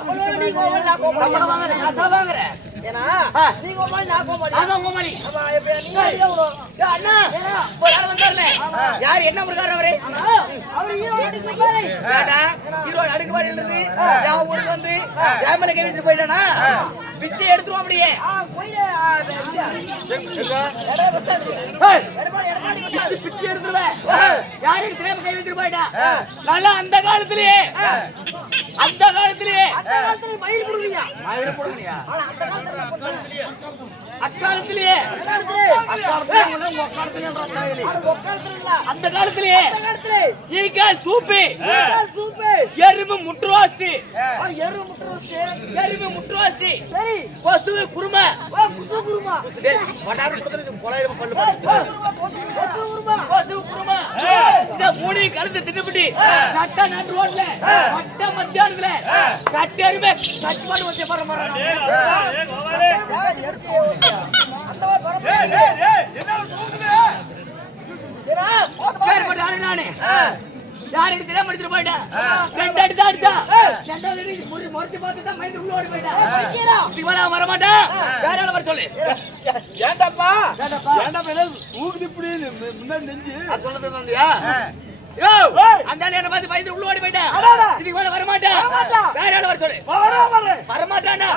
நீ கோமாளி நான் கோமாளி வாங்குற காசா வாங்குற ஏனா நீ கோமாளி நான் கோமாளி அதான் கோமாளி அப்ப எப்ப நீங்க அண்ணா ஒரு ஆள் வந்தாருல யார் என்ன முருகார் அவரே அவர் ஹீரோ அடிக்கு பாரு ஏடா ஹீரோ அடிக்கு பாரு இருந்து யா ஊருக்கு வந்து ஏமல கேவிச்சு போய்டானா பிச்சை எடுத்துறோம் அப்படியே போயிடு பிச்சை எடுத்துறவே யார் எடுத்துறே கை வச்சிட்டு போய்டா நல்லா அந்த காலத்திலே மயிர் புடுங்கயா அக்காலத்திலே அந்த காலத்திலே ஈக்கால் சூப்பு எறும்பு முட்டுவாசி சரி கொசு குருமா இந்த மூணு கலந்து திட்டுப்பட்டி சட்ட நடு ரோட்ல மட்ட மத்தியானத்துல கட்டி அருமை கட்டுப்பாடு வச்ச நானு யாருக்கு தெரியாம எடுத்துட்டு போயிட்டேன் ரெண்டு அடி தான் அடிச்சா ரெண்டாவது அடி முறைச்சு பார்த்துதான் மைண்ட் உள்ள ஓடி போயிட்டேன் வரமாட்டேன் வேற ஆள வர சொல்லு ஏண்டாப்பா ஊக்குது இப்படி முன்னாடி நெஞ்சு அது சொல்றது வந்தியா அந்த என்ன பார்த்து பயந்து உள்ள ஓடி போயிட்டேன் இதுக்கு மேல வரமாட்டேன் வேற ஆள வர சொல்லு வரமாட்டானா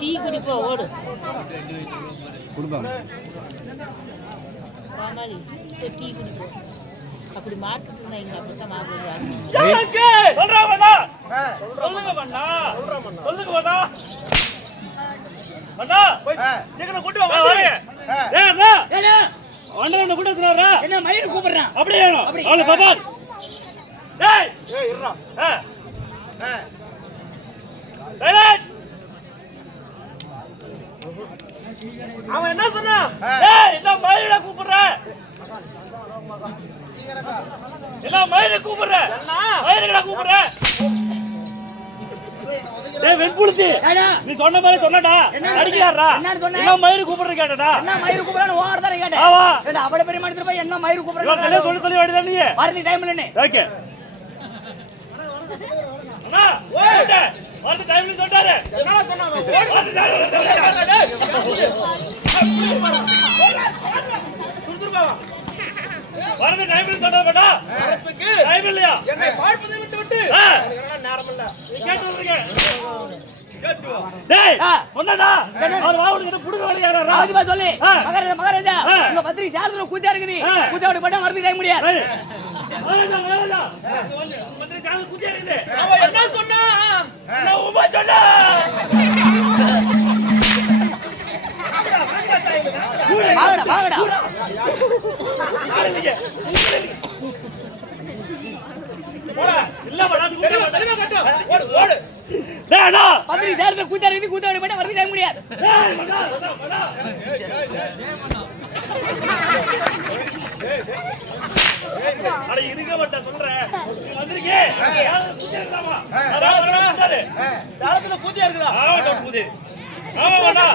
டீ குடிப்போ ஓடு குடுப்பாங்க டீ குடிப்போ அப்படி மாட்டுனா இங்க அப்படிதான் மாறுறாங்க சொல்றா சொல்லுங்க அண்ணா சீக்கிரம் கூட்டி வா அண்ணா அண்ணா கூட சொல்றா என்ன மயிர் கூப்பிடுறான் அப்படியே அவள பாப்பா டேய் இருடா அவன் என்ன சொன்னா? டேய் இந்த மயில கூப்பிடுற என்ன மயில கூப்பிடுற மயில கூப்பிடுற டேய் வெண்புளுத்தி நீ சொன்ன மாதிரி சொன்னடா அடிக்கிறாரா என்ன மயில கூப்பிடுற கேட்டடா என்ன மயிறு கூப்பிடுறான்னு ஓவர் தான் கேட்டேன் ஆவா என்ன அவள பெரிய மனுஷன் போய் என்ன மயிறு இவன் கூப்பிடுறான்னு கல்ல சொல்லி வாடிடா நீ வரது டைம் இல்லனே ஓகே அண்ணா ஓடு வரது டைம்ல சொல்றாரு என்ன சொன்னான் அவன்? துருதுருப்பாவா? வரது டைம்ல சொல்றாடா வரத்துக்கு டைம் இல்லையா என்னை பார்ப்பதை விட்டு ஆ. எனக்கு என்ன நேரம் இல்ல. கேட்டு வரீங்க கேட்டு வா. டேய் சொன்னடா அவர் வாவுடு கிட்ட புடுங்க வளையாரா ராஜபா சொல்லி ஆ. மகாராஜா ஆ. உங்க பத்திரிக்கை சேலத்துல கூத்தியா இருக்குது ஆ. கூத்தியோட படம் வரது டைம் முடியாது மகாராஜா மகாராஜா வந்து சேனல் குட்டியா இருக்குது அவன் என்ன சொன்னா? நான் உமா சொன்னா வாங்கடா இல்ல படாது தெளிவா காட்டு. ஓடு, ஓடு. டேய் அண்ணா பத்திரிக்கை சேலத்துல கூத்தியா இருக்குது கூத்தியோட படம் வரது டைம் முடியாது டேய் மடா மடா அட இருங்க வட்ட சொல்றேன் நீ வந்திருக்கே குட்டியாமா அட சேலத்துல பூஜை இருக்குதா? ஆமா குட்டி ஆமா மடா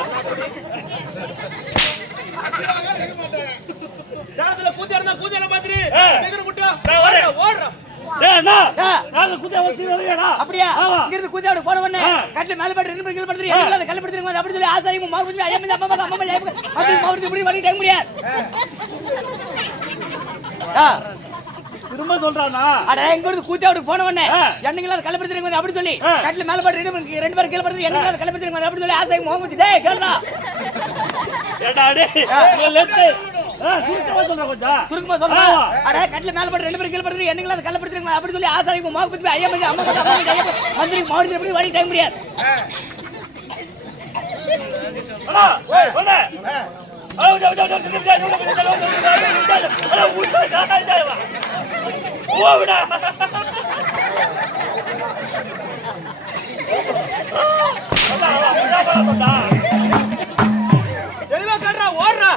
சேலத்துல பூஜை இருந்தா பூஜையில பாத்துரு. ஆ. சீக்கிரம் கூட்டு வா. நான் வரேன். ஓடுறோம். டேய் அண்ணா ஆ. நாங்க குட்டியா வச்சு வரேடா அப்படியா ஆமா இங்க இருந்து கூத்தியோட போன உடனே ஆ. கட்டில மேல பட்டு ரெண்டு பேரும் படுத்துறீங்க எல்லாம் அந்த கல்ல படுத்துறீங்க அப்படி சொல்லி ஆசாரியும் மாவுக்கு ஐயம்மா அம்மா அம்மா ஐயம்மா வந்து மாவுக்கு இப்படி வரது டைம் முடியாது திரும்ப சொல்றானா அட எங்க இருந்து கூத்தியோட போன உடனே ஆ. என்னங்களா அந்த கல்ல படுத்துறீங்க அப்படி சொல்லி ஆ. கட்டில மேல பட்டு ரெண்டு பேரும் கீழ படுத்துறீங்க என்னங்களா அந்த கல்ல படுத்துறீங்க அப்படி சொல்லி ஆசாரியும் மாவுக்கு டேய் கேளுடா ஏடா டேய் லெஃப்ட் சுருக்கமா சொல்ற கொஞ்சம் சுருக்கமா சொல்றா ஆமா. அட கட்டில மேல பட்டு ரெண்டு பேரும் கீழ படுத்துறீங்க என்னங்களா அந்த கல்ல படுத்துறீங்க அப்படி சொல்லி ஆசாரியும் மாவுக்கு ஐயம்மா அம்மா ஐயம்மா மந்திரி மாவுக்கு இப்படி வரது டைம் முடியாது அண்ணா வந்து தெளிவா காட்டுறா. ஓடுறா.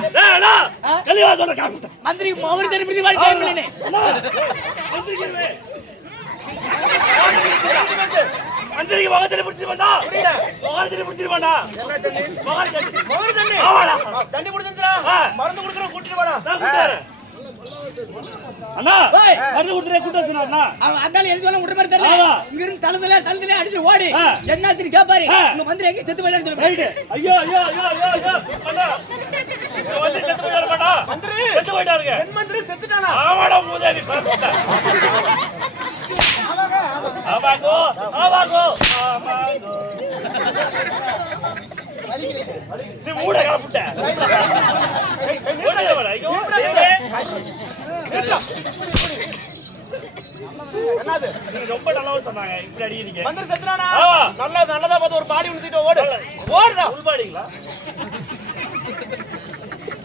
மந்திரி மாவுக்கு இப்படி வரது டைம் இல்லனே மந்திரிக்கு மகத்திலே பிடிச்சு வேண்டா மகத்திலே பிடிச்சு வேண்டா மோர் தண்ணி. ஆமாடா தண்ணி குடிச்சிருந்தா ஆ. மருந்து குடுக்குற கூட்டிட்டு வாடா. நான் கூட்டாரு அண்ணா ஓய். மருந்து கொடுத்துறே கூட்ட சொன்னா அவன் அந்தால எது சொல்ல விடுற மாதிரி தெரியல ஆமா. இங்க இருந்து தலதல அடிச்சு ஓடி ஆ. என்னாச்சுன்னு கேப்பாரு ஆ. உங்க மந்திரி எங்க செத்து போயிடான்னு சொல்லு ரைட் ஐயோ ஐயோ ஐயோ ஐயோ ஐயோ அண்ணா வந்து செத்து போயிடாரு மாட்டா மந்திரி. செத்து போயிட்டாருங்க என் மந்திரி செத்துட்டானா? ஆமாடா மூதேவி பாருடா ஆமாங்கோ ஆமாங்கோ ஆமாங்கோ நீ மூட கலப்புட்ட மூட கலப்புட்ட ஐயோ என்னது? நீங்க ரொம்ப நல்லாவும் சொன்னாங்க இப்படி அடிக்கிறீங்க மந்திரி செத்துட்டானா? ஆமா. நல்லதா பார்த்து ஒரு பாடி உடுத்திட்டு ஓடு. ஓடுறா. உள்பாடிங்களா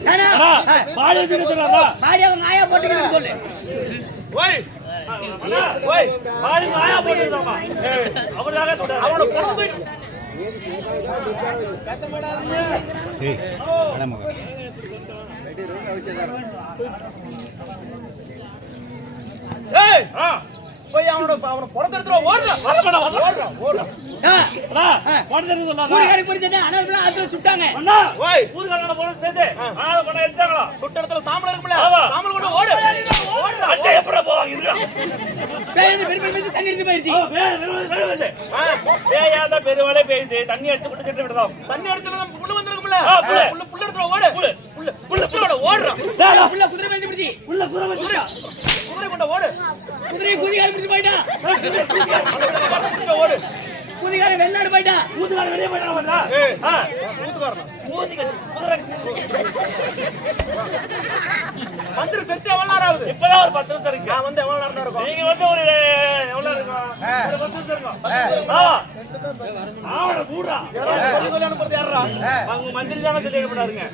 நானா? அண்ணா ஆ. பாடி வச்சுட்டு சொன்னாரா மாடி அவங்க ஆயா போட்டுக்கிறேன்னு சொல்லு ஓய். அண்ணா ஓய். பாடி மாயா போட்டுதாமா அவர்தாங்க சொல்றாரு அவன பொண்ணு தூக்கிட்டு ஏய், ஆ போய் அவன பணத்தை எடுத்துட்டு வா. ஓடுறா. வரமாடா வரமாடா ஓடுறா. ஆ. அண்ணா பாடி தெரிஞ்சு சொன்னாரா ஊருக்காரி புரிஞ்சதே அனாதை ஆத்துல சுட்டாங்க அண்ணா ஓய். ஊர்காரன போன சேர்த்து ஆனா பண்ண எடுத்தாங்களா சுட்ட இடத்துல சாம்பல் இருக்கும்ல? ஆமா. சாம்பல் கொண்டு ஓடு. ஓடுறா. அட்டை எப்படா போவாங்க இருக்கா பேருந்து பெருமை தண்ணி எடுத்து போயிருச்சு பேயாத பெருவளை பெய்யுது தண்ணி எடுத்து விட்டு சென்று விடுதோம் தண்ணி இடத்துல தான் புல்லு வந்திருக்கும்ல? ஆ, புல்லு. புல்லு எடுத்துட்டு வா. ஓடு. புல்லோட ஓடுறா. புள்ள குதிரை மேய்ச்சி பிடிச்சி உள்ள புற வச்சுட்டா குதிரை கொண்டு ஓடு. குதிரையை குதிகாரி பிடிச்சு போயிட்டா ஓடு. குதிகாரி வெளிநாடு போயிட்டா ஊதுகார வெளியே போயிட்டாங்க வந்தா ஏய், ஊத்துக்காரனா? ஊதி கட்டி குதிரை மந்திரி செத்து எவ்வளவு நேரம் ஆகுது? இப்பதான் ஒரு 10 நிமிஷம் இருக்கு நான் வந்து எவ்வளவு நேரம் இருக்கும்? நீங்க வந்து ஒரு எவ்வளவு இருக்கும் ஒரு 10 நிமிஷம் இருக்கும் ஆவட கூடா சொல்லி அனுப்புறது யாரா? அவங்க மந்திரி தானே சொல்லி போட்டாருங்க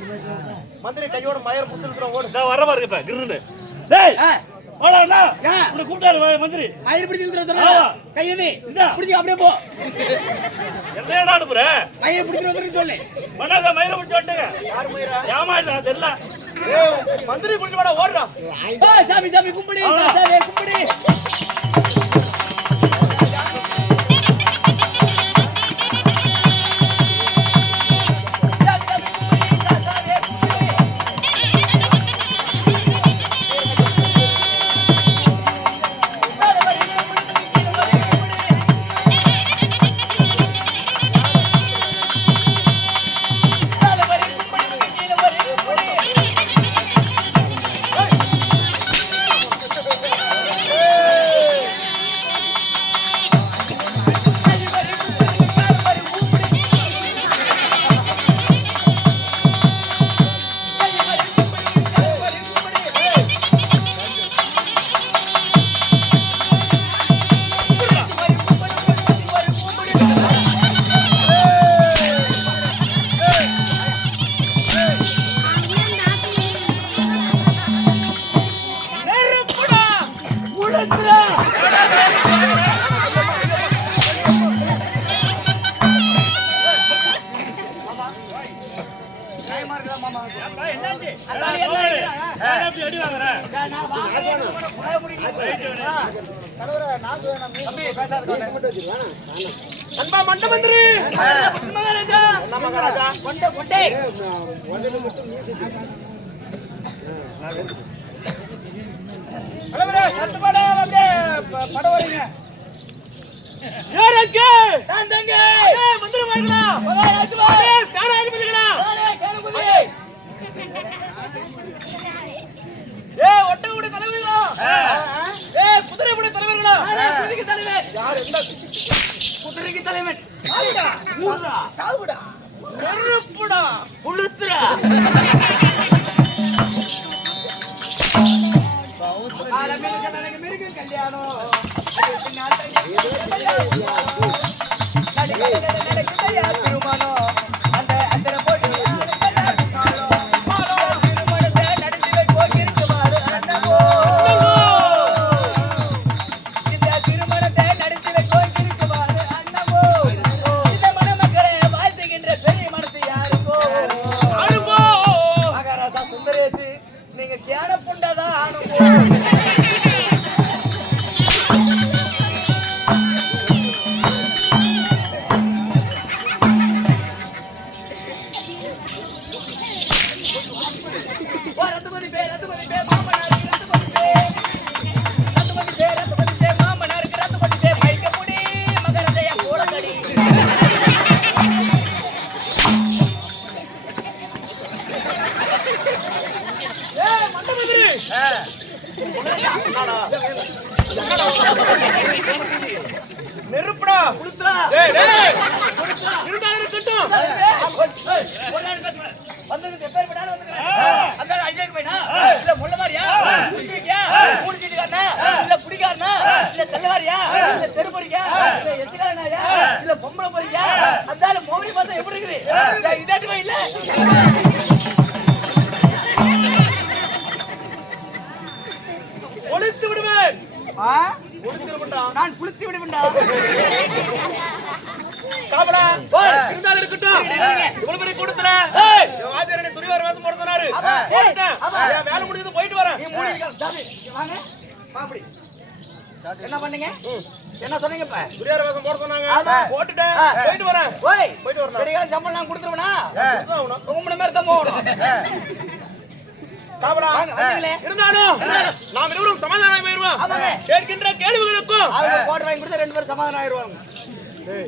மந்திரி கையோட மயர் புடிச்சிட்டு ஓடு. நான் வர பாருங்க இப்ப கிருன்னு டேய் ஆ. வாடா அண்ணா ஏன்? இப்படி கூப்பிட்டாரு மந்திரி மயிர் பிடிச்சு இழுத்துட்டு ஆமா. வந்துடுறா. கையெழுதி. இந்தா. பிடிச்சு அப்படியே போ. என்னடா அனுப்புற மயிர் பிடிச்சிட்டு வந்துருன்னு சொல்லு. பண்ணாத மயிரை பிடிச்சு வந்துங்க யார் மயிரா? ஏமாட்டா தெரியல ஏய், மந்திரி குடிச்சு வாடா, ஓடுறா. ஏய், சாமி சாமி கும்பிடு. சாமி கும்பிடு. அப்படி அடி வாங்குற அன்பா மண்ட மந்திரி. மகாராஜா. என்ன மகாராஜா? கொண்டை கொண்டை. தலைவரே, சத்தமாடா, அப்படியே படம் வரீங்க. யாருக்கு? நான் தங்க. ஏய், மந்திரி வாங்களா? மகாராஜா. ஏய், சேனாதிபதிகளா? கேளுங்க. ஏய், ஒட்டகுடி தலைவர்களா? ஏய், குதிரைப்படை தலைவர்களா? குதிரைக்கு தலைவன். யார் என்ன? குதிரைக்கு தலைவன். சாவுடா. ஊர்ரா. சாவுடா. நெருப்புடா. புழுத்துறா. மிருகம் கல்யாணம். திருமணம் அந்த அந்த போட்டு திருமணத்தை நடத்தி வைப்போம். இந்த திருமணத்தை நடத்தி வைப்போம். அண்ணவோ இந்த மணமக்களை வாழ்த்துகின்ற பெரிய மனசு யாருக்கோ? அனுபோ. மகாராஜா சுந்தரேசி, நீங்க தியான புண்டதா ஆனும். ஏய், மண்ட மந்திரி. நெருப்புடா. ஏய், டேய். இருந்தாலும் இருக்கட்டும். ஒளித்து விடுவேன். ஒளித்திருவண்டா. நான் குளித்து விடுவேன்டா. காவலா. இருந்தாலும் இருக்கட்டும். இவ்வளவு பெரிய கூட்டத்துல என் வாத்தியாரனை துணிவார வேஷம் போட சொன்னாரு. போட்டுட்டேன். என் வேலை முடிஞ்சது, போயிட்டு வரேன். நீ மூடி இருக்க. சாமி, வாங்க. வா அப்படி. என்ன பண்ணீங்க? என்ன சொன்னீங்க இப்ப? துணிவார வேஷம் போட சொன்னாங்க. ஆமா. போட்டுட்டேன். ஆ. போயிட்டு வரேன். ஓய், போயிட்டு வரணும். பெரிய சம்பளம் நான் கொடுத்துருவனா? இதுதான் ஆகணும். உங்க மணி நேரம் தான் போகணும். காவலா. வாங்க, வந்தீங்களே. இருந்தாலும் நாம் இருவரும் சமாதானம் போயிருவோம். ஆமாங்க. கேட்கின்ற கேள்விகளுக்கும் அவங்க போட்டு வாங்கி கொடுத்தா 2 பேரும் சமாதானம் ஆயிடுவாங்க. ஏய்,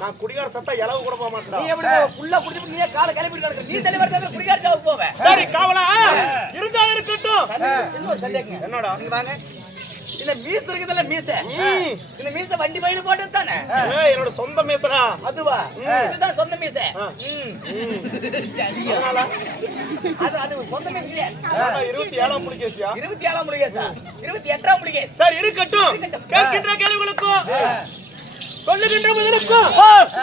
நான் குடிகார சத்தா இலவு கூட போக நீ மாட்டேன். எப்படி ஃபுல்லா குடிச்சு நீயே காலை கிளப்பி கிடக்குற. நீ தலைவர் தான் குடிக்கார சாவுக்கு போவே. சரி காவலா. இருந்தாலும் இருக்கட்டும். சின்ன ஒரு சந்தேகங்க. என்னடா? நீங்க வாங்க. இந்த மீச இருக்குதுல்ல மீச. இந்த மீச வண்டி பையில போட்டது தானே? ஏய், என்னோட சொந்த மேசரா. அதுவா? இதுதான் சொந்த மீச. அதனால அது அது சொந்த மீச இல்லையா? 27ஆம் முடிக்கேசியா? 27ஆம் முடிகேசா? 28ஆம் முடிகேஸ். சரி இருக்கட்டும். கேட்கின்ற கேள்விகளுக்கும் சொல்லுகின்ற பதிலுக்கும்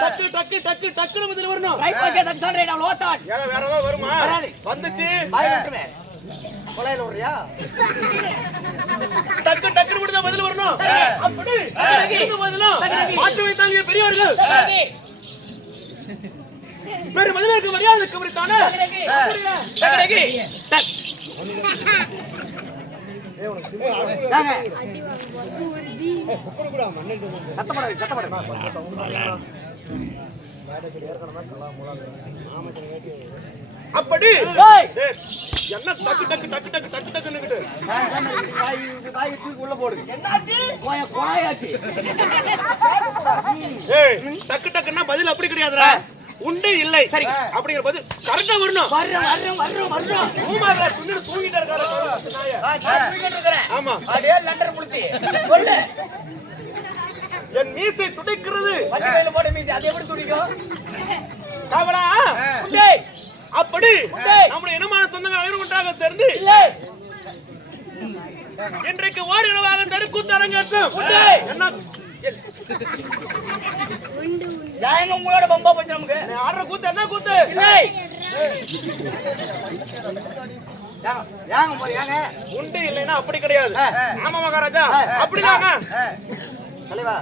டக்கு டக்கு டக்கு டக்குன்னு பதில் வரணும். ரைட் பாக்கே தான் சொல்றேன். நான் லோத்தான். ஏங்க வேற ஏதாவது வருமா? வராது. வந்துச்சு. பாய் விட்டுமே. கொலையில விடுறியா? டக்கு டக்குன்னு மட்டும் தான் பதில் வரணும். அப்படி எந்த பதிலும் மாற்றி வைத்தாங்க பெரியவர்கள். வேறு பதிலுக்கு மரியாதைக்கு உரித்தான டக்கு டக்கு அப்படி என்ன டக்கு டக்கு டக்கு டக்கு டக்கு டக்குன்னு உள்ள போடு. என்னாச்சு? கொலையாச்சு. டக்கு டக்குன்னா பதில் அப்படி கிடையாதுடா. உண்டு இல்லை சரி. அப்படிங்கிற பதில் கரெக்டா வரணும். ஊமாதுல துணிடு தூங்கிட்டு இருக்காரு நாய. ஆமா. அப்படியே லண்டர் புளுத்தி. சொல்லு. என் மீசை துடைக்கிறது. பச்சை கையில போட மீசி அது எப்படி துடிக்கும்? காவலா உண்டே. அப்படி உண்டே. நம்முடைய இனமான சொந்தங்கள் அனைவரும் ஒன்றாக சேர்ந்து இல்லை. இன்றைக்கு ஓரிரவாக தெருக்கூத்து அரங்கேற்றம். உண்டே. என்ன ஏங்க உங்களோட பம்பா போச்சு நமக்கு? நீ ஆடுற கூத்து என்ன கூத்து? இல்லை. ஏங்க போறீங்க? உண்டு இல்லைன்னா அப்படி கிடையாது. ஆமா மகாராஜா அப்படிதாங்க. தலைவா